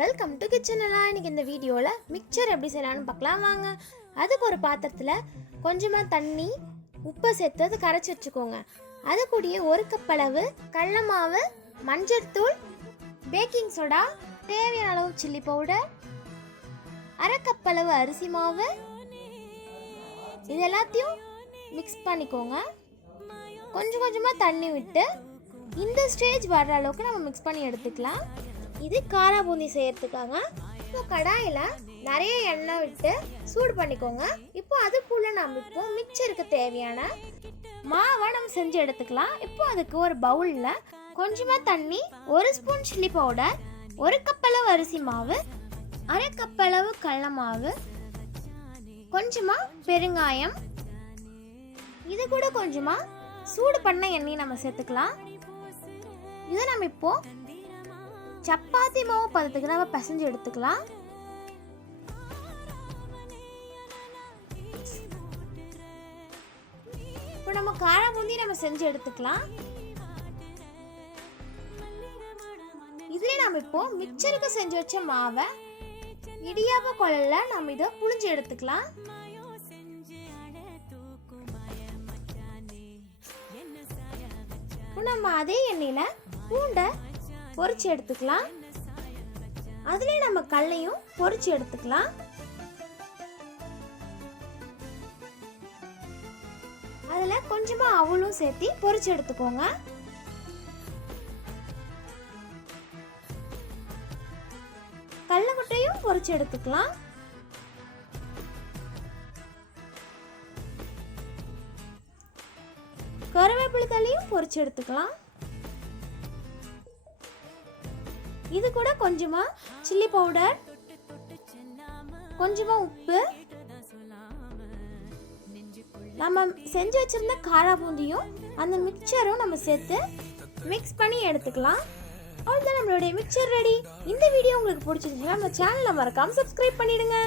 Welcome to கிச்சனெல்லாம். இன்றைக்கி இந்த வீடியோவில் மிக்சர் எப்படி செய்யலான்னு பார்க்கலாம் வாங்க. அதுக்கு ஒரு பாத்திரத்தில் கொஞ்சமாக தண்ணி, உப்பை சேர்த்து அது கரைச்சி வச்சுக்கோங்க. அது கூடயே ஒரு கப் அளவு கடலை மாவு, மஞ்சள் தூள், பேக்கிங் சோடா, தேவையான அளவு சில்லி பவுடர், அரை கப் அளவு அரிசி மாவு, இது எல்லாத்தையும் மிக்ஸ் பண்ணிக்கோங்க. கொஞ்சம் கொஞ்சமாக தண்ணி விட்டு இந்த ஸ்டேஜ் வர்ற அளவுக்கு நம்ம மிக்ஸ் பண்ணி எடுத்துக்கலாம். இது காரா பூந்தி செய்யறதுக்காக. இப்போ கடாயில் நிறைய எண்ணெய் விட்டு சூடு பண்ணிக்கோங்க. இப்போ அதுக்குள்ளே நம்ம இப்போ மிக்சருக்கு தேவையான மாவை நம்ம செஞ்சு எடுத்துக்கலாம். இப்போ அதுக்கு ஒரு பவுலில் கொஞ்சமாக தண்ணி, ஒரு ஸ்பூன் சில்லி பவுடர், ஒரு கப் அளவு அரிசி மாவு, அரை கப் அளவு கடலை மாவு, கொஞ்சமாக பெருங்காயம், இது கூட கொஞ்சமாக சூடு பண்ண எண்ணெய் நம்ம சேர்த்துக்கலாம். இதை நம்ம இப்போ சப்பாத்தி மாவு பதத்துக்கு நம்ம பிசைஞ்சு எடுத்துக்கலாம். இப்போ நம்ம காரா பூந்தி நம்ம செஞ்சு எடுத்துக்கலாம். இதுல நம்ம இப்போ மிக்சருக்கு செஞ்சு வச்ச மாவை இடியாப்ப குழல்ல நம்ம இதை புழிஞ்சு எடுத்துக்கலாம். நம்ம அதே எண்ணெயில பூண்டை பொரிச்சு எடுத்துக்கலாம். அதுல நம்ம கடலையும் பொரிச்சு எடுத்துக்கலாம். அதுல கொஞ்சமா அவலும் சேர்த்து பொரிச்சு எடுத்துக்கோங்க. கடலை கொட்டையும் பொரிச்சு எடுத்துக்கலாம். கருவேப்பிலை தழையும் பொரிச்சு எடுத்துக்கலாம். இது கூட கொஞ்சமா சில்லி பவுடர், கொஞ்சமா உப்பு, நம்ம செஞ்சு வச்சிருந்த காரா பூந்தியும் அந்த மிக்சரும் நம்ம சேர்த்து மிக்ஸ் பண்ணி எடுத்துக்கலாம். அவ்வளோதான், நம்மளுடைய மிக்சர் ரெடி. இந்த வீடியோ உங்களுக்கு பிடிச்சிருந்துச்சுன்னா நம்ம சேனலை மறக்காம சப்ஸ்கிரைப் பண்ணிடுங்க.